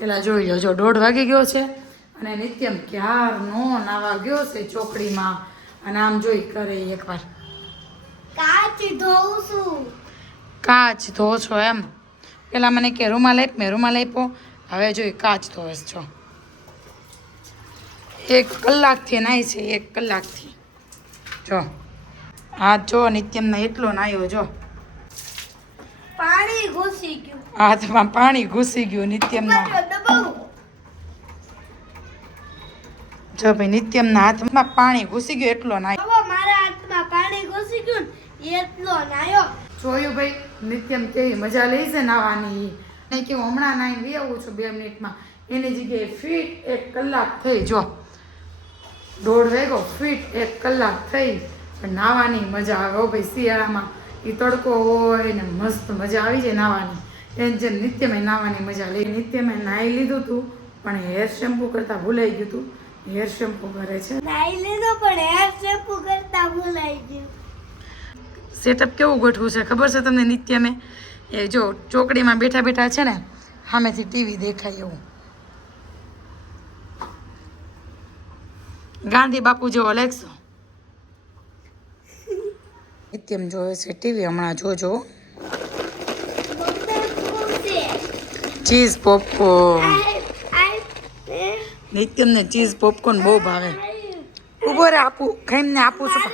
પેલા જોઈ લો, જો 1:30 વાગી ગયો છે અને નિત્યમ ક્યારનો નાવા ગયો છે ચોકડીમાં. અને આમ જોઈ કરે એકવાર કાચ ધોઉં છું. કાચ ધો છો એમ? પેલા મને કે રૂમાલ આપ, મેં રૂમાલ આપ્યો. હવે જોઈ કાચ ધોવેશ છો. 1 કલાકથી નાય છે, 1 કલાકથી. જો હાથ જો નિત્યમના એટલો નાયો જો. પાણી ઘૂસી ગયું હાથમાં પાણી ઘૂસી ગયું નિત્યમના. જો ભાઈ નિત્યમના હાથમાં પાણી ઘૂસી ગયું એટલો નાયો. હવે મારા હાથમાં પાણી ઘૂસી ગયું ને એટલો નાયો. જોયું ભાઈ નિત્યમ કેવી મજા લે છે નાવાની. નહીં કે હું હમણાં નાઈને વી આવું છું 2 મિનિટમાં, એની જગ્યાએ ફીટ 1 કલાક થઈ. જો 1:30 વાગ્યો, ફીટ 1 કલાક થઈ. પણ નાવાની મજા આવે હો ભાઈ. શિયાળામાં એ તડકો હોય ને મસ્ત મજા આવી જાય નાવાની. એને જેમ નિત્યમે નાવાની મજા લે. નિત્યમે નાહી લીધું હતું પણ હેર શેમ્પૂ કરતાં ભૂલાઈ ગયું હતું. હેર શેમ્પૂ કરે છે. નાઈ લીધો પણ હેર શેમ્પૂ કરતા ભૂલાઈ ગયું. સેટઅપ કેવું ગોઠવું છે ખબર છે તમને નિત્યમે? એ જો ચોકડીમાં બેઠા બેઠા છે ને, સામેથી ટીવી દેખાય એવું. ગાંધી બાપુ જેવો લેખશો. નિત્યમ જોવે છે ટીવી. હમણાં જોજો. Cheese popcorn. નિત્યમને ચીઝ પોપકોર્ન બહુ ભાવે. ઉભો રે, આપું ખાઈને આપું છું.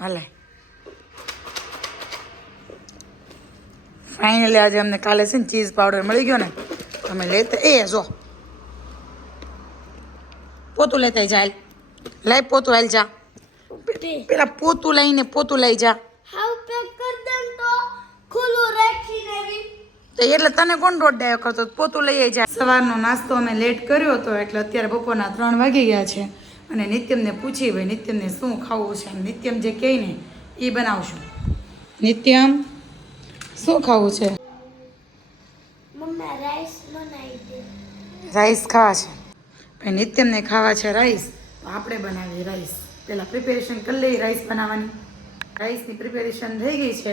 હાલે ફાઇનલી આજે અમને કાલે છે ને ચીઝ પાવડર મળી ગયો ને, અમે લેતા. એ જો પોતું લેતા જાય. લઈ પોતું હાલ જા. પેલા પોતું લઈને પોતું લઈ જા. હાઉ પેક કર દે તો ખુલ્લું રાખીને આવી. તો એટલે તને કોણ રોડ ડાયો કરતો? પોતું લઈ જાય. સવારનો નાસ્તો અમે લેટ કર્યો હતો એટલે અત્યારે બપોરના 3 વાગી ગયા છે. અને નિત્યમને પૂછી ભાઈ નિત્યમને શું ખાવું છે. નિત્યમ જે કહે ને એ બનાવશું. નિત્યમ શું ખાવું છે? મમ્મા રાઈસ બનાવી દે. રાઈસ ખાવા છે ભાઈ નિત્યમને. ખાવા છે રાઈસ, તો આપણે બનાવીએ રાઈસ. પહેલાં પ્રિપેરેશન કરી લઈએ રાઈસ બનાવવાની. રાઈસની પ્રિપેરેશન થઈ ગઈ છે.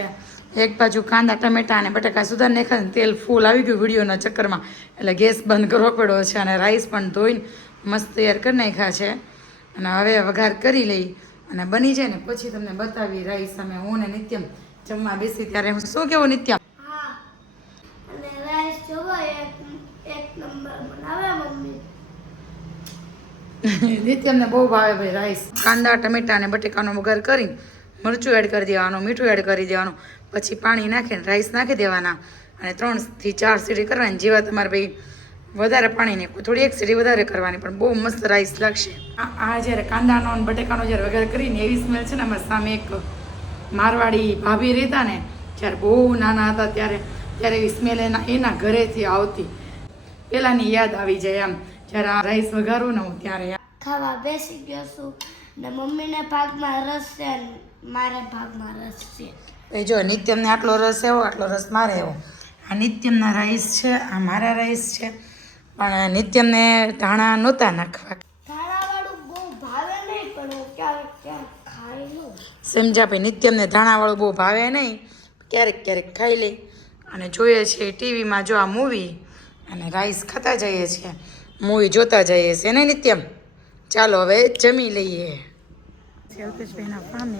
એક બાજુ કાંદા ટમેટા અને બટાકા સુધારી નાખ્યા. તેલ ફૂલ આવી ગયું વિડીયોના ચક્કરમાં, એટલે ગેસ બંધ કરવો પડ્યો છે. અને રાઈસ પણ ધોઈને મસ્ત તૈયાર કરી નાખ્યા છે. અને હવે વઘાર કરી લઈ અને બની જાય ને પછી તમને બતાવી રાઈસ. અમે હું ને નિત્યમ જમવા બેસી ત્યારે હું શું કેવું નિત્યમ? હા, અને રાઈસ જોવો એક નંબર બનાવે મમ્મી. નિત્યમને બહુ ભાવે ભાઈ રાઈસ. કાંદા ટમેટા અને બટેકાનો વઘાર કરી મરચું એડ કરી દેવાનું, મીઠું એડ કરી દેવાનું, પછી પાણી નાખીને રાઈસ નાખી દેવાના અને 3 થી 4 સીટી કરવાની. જેવા તમારે ભાઈ વધારે પાણી નહીં, થોડી 1 સીટી વધારે કરવાની, પણ બહુ મસ્ત રાઈસ લાગશે. આ જ્યારે કાંદાનો અને બટેકાનો જ્યારે વઘાર કરીને એવી સ્મેલ છે ને. અમારી સામે એક મારવાડી ભાભી રહેતા ને, જ્યારે બહુ નાના હતા ત્યારે એવી સ્મેલ એના ઘરેથી આવતી. પહેલાંની યાદ આવી જાય આમ. જ્યારે આ રાઈસ વઘારું ને હું ત્યારે ખાવા બેસી ગયો છું ને મમ્મીને ભાગમાં રસ છે ને મારા ભાગમાં રસ છે. એ જો નિત્યમને આટલો રસ એવો, આટલો રસ મારે એવો. આ નિત્યમના રાઈસ છે, આ મારા રાઈસ છે. પણ નિત્યમને ધાણા નહોતા નાખવા. ધાણાવાળું બહુ ભાવે નહીં પણ હું ક્યારેક ક્યારેક ખાઈ લઉં. સમજ્યા ભાઈ? નિત્યમને ધાણાવાળું બહુ ભાવે નહીં, ક્યારેક ક્યારેક ખાઈ લે. અને જોઈએ છીએ ટીવીમાં જો આ મૂવી અને રાઈસ ખાતા જઈએ છીએ, મૂવી જોતા જઈએ છીએ ને નિત્યમ. ચાલો હવે જમી લઈએ. અલ્પેશભાઈના ફામે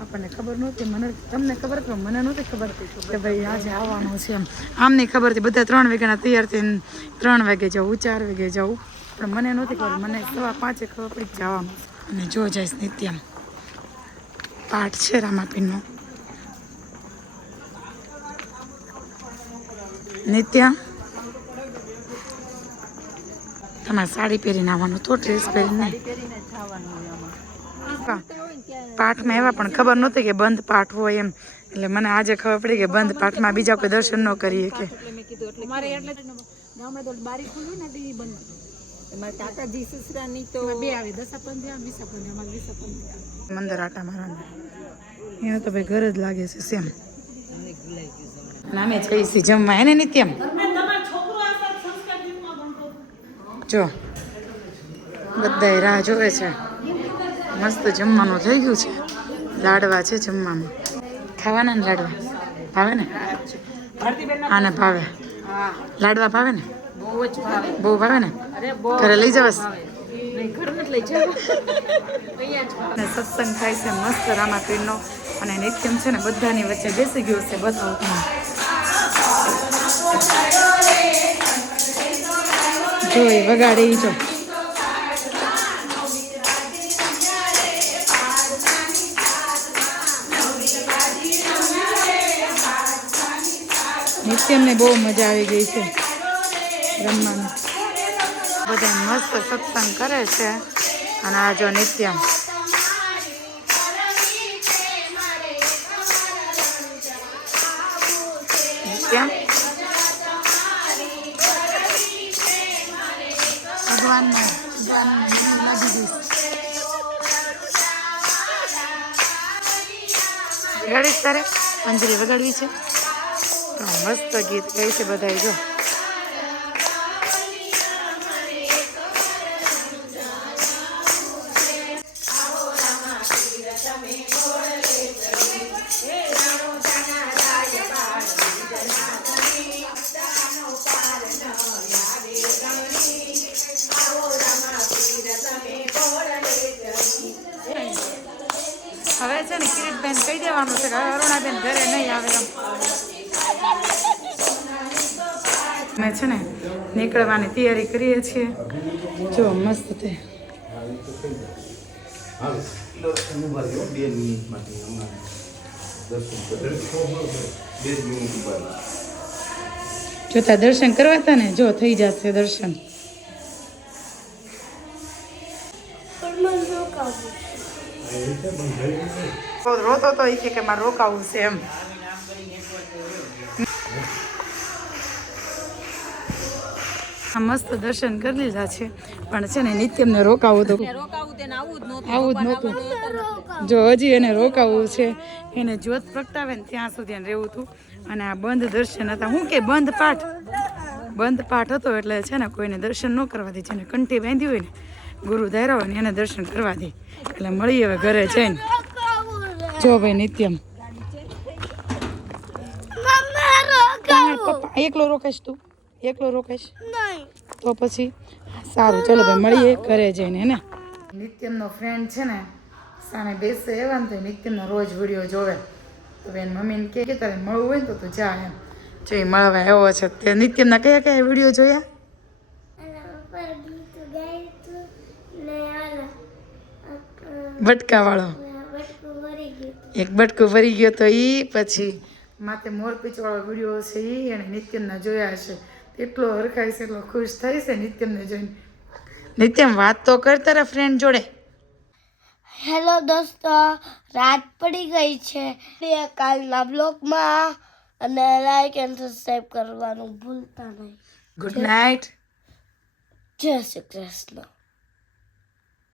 આપણને ખબર નહોતી, તમને ખબર હતી મને નહોતી ખબર કે ભાઈ આજે આવવાનું છે એમ. આમને ખબર હતી બધા 3 વાગ્યાના તૈયાર થઈને 3 વાગે જવું, 4 વાગે જવું, પણ મને નહોતી ખબર. મને 5:15 ખબર પડી જવાનું. અને જો જઈશ નિત્યમ પાઠ છે રામાપીરનો. નિત્યમ તમારે સાડી પહેરીને આવવાનું તો, ડ્રેસ પહેરીને પાઠમાં એવા પણ ખબર નહોતી કે બંધ પાઠ હોય એમ. એટલે મને આજે ખબર પડી કે બંધ પાઠમાં બીજા કોઈ દર્શન ન કરીએ કે. મંદર આટા મારવાના એને તો ભાઈ ઘર જ લાગે છે સેમ. નામે જઈશી જમવા એને નિત્યમ. જો બધા રાહ જોવે છે. મસ્ત જમવાનું થઈ ગયું છે. લાડવા છે જમવામાં. ખાવાના ને લાડવા ભાવે ને? આને ભાવે લાડવા ભાવે ને? બહુ જ ભાવે. બહુ ભાવે ને અરે બહુ ઘરે લઈ જવાસ ભાવે. નહીં ઘર નથી લઈ જવા. અહીંયા જ ભાવે. અને સત્સંગ થાય છે મસ્ત રામાપીરનો અને નિત્યમ છે ને બધાની વચ્ચે બેસી ગયો છે બતાવતું જો એ વગાડે ઈ જો નિત્યમને બહુ મજા આવી ગઈ છે રમવાની બધા મસ્ત સત્સંગ કરે છે અને આ જો નિત્યમ નિત્યમ ભગવાનને લાગી ગઈ વગાડીશ તારે અંજલિ વગાડવી છે મસ્ત ગીત ગાય છે બધા જો હવે છે ને કિરીટબેન કહી દેવાનું છે કે હવે અરુણાબેન ઘરે નહીં આવે એમ અમે છે ને નીકળવાની તૈયારી કરીએ છીએ જો મસ્ત તે જોતા દર્શન કરવા હતા ને જો થઈ જશે દર્શન પણ મને રોકાવું રોતો તો એ કે મારે રોકાવું છે એમ આ મસ્ત દર્શન કરી લીધા છે પણ છે ને નિત્યમને રોકાવું તો રોકાવું તેને આવું જ નહોતું. આવું જ નહોતું જો હજી એને રોકાવું છે એને જ્યોત પ્રગટાવે ને ત્યાં સુધી એને રહેવું હતું અને આ બંધ દર્શન હતા હું કે બંધ પાઠ હતો એટલે છે ને કોઈને દર્શન ન કરવા દે જેને કંઠી બાંધી હોય ને ગુરુ ધાર્યા હોય ને એને દર્શન કરવા દે એટલે મળીએ હવે ઘરે જઈને જો ભાઈ નિત્યમ પપ્પા એકલો રોકાઈશ તું એકલો રોકાઈશ તો પછી સારું ચલો ભાઈ મળીએ ઘરે જઈને હે ને નિત્યમનો ફ્રેન્ડ છે ને સામે બેસે એવા ને તો નિત્યમનો રોજ વિડીયો જોવે તો બેન મમ્મીને કે તારે મળવું હોય ને તો તું જા એમ જો એ મળવા આવ્યો છે તે નિત્યમના કયા કયા વિડીયો જોયા બટકાવાળો એક બટકું ભરી ગયો તો એ પછી માથે મોરપીંછવાળો વિડીયો છે એ અને નિત્યમના જોયા હશે એટલો હરખાય છે એટલો ખુશ થાય છે નિત્યમને જોઈને નિત્યમ વાત તો કર તારા ફ્રેન્ડ જોડે હેલો દોસ્તો રાત પડી ગઈ છે કાલના બ્લોગમાં અને લાઈક એન્ડ સબસ્ક્રાઈબ કરવાનું ભૂલતા નહીં ગુડ નાઇટ જય શ્રી કૃષ્ણ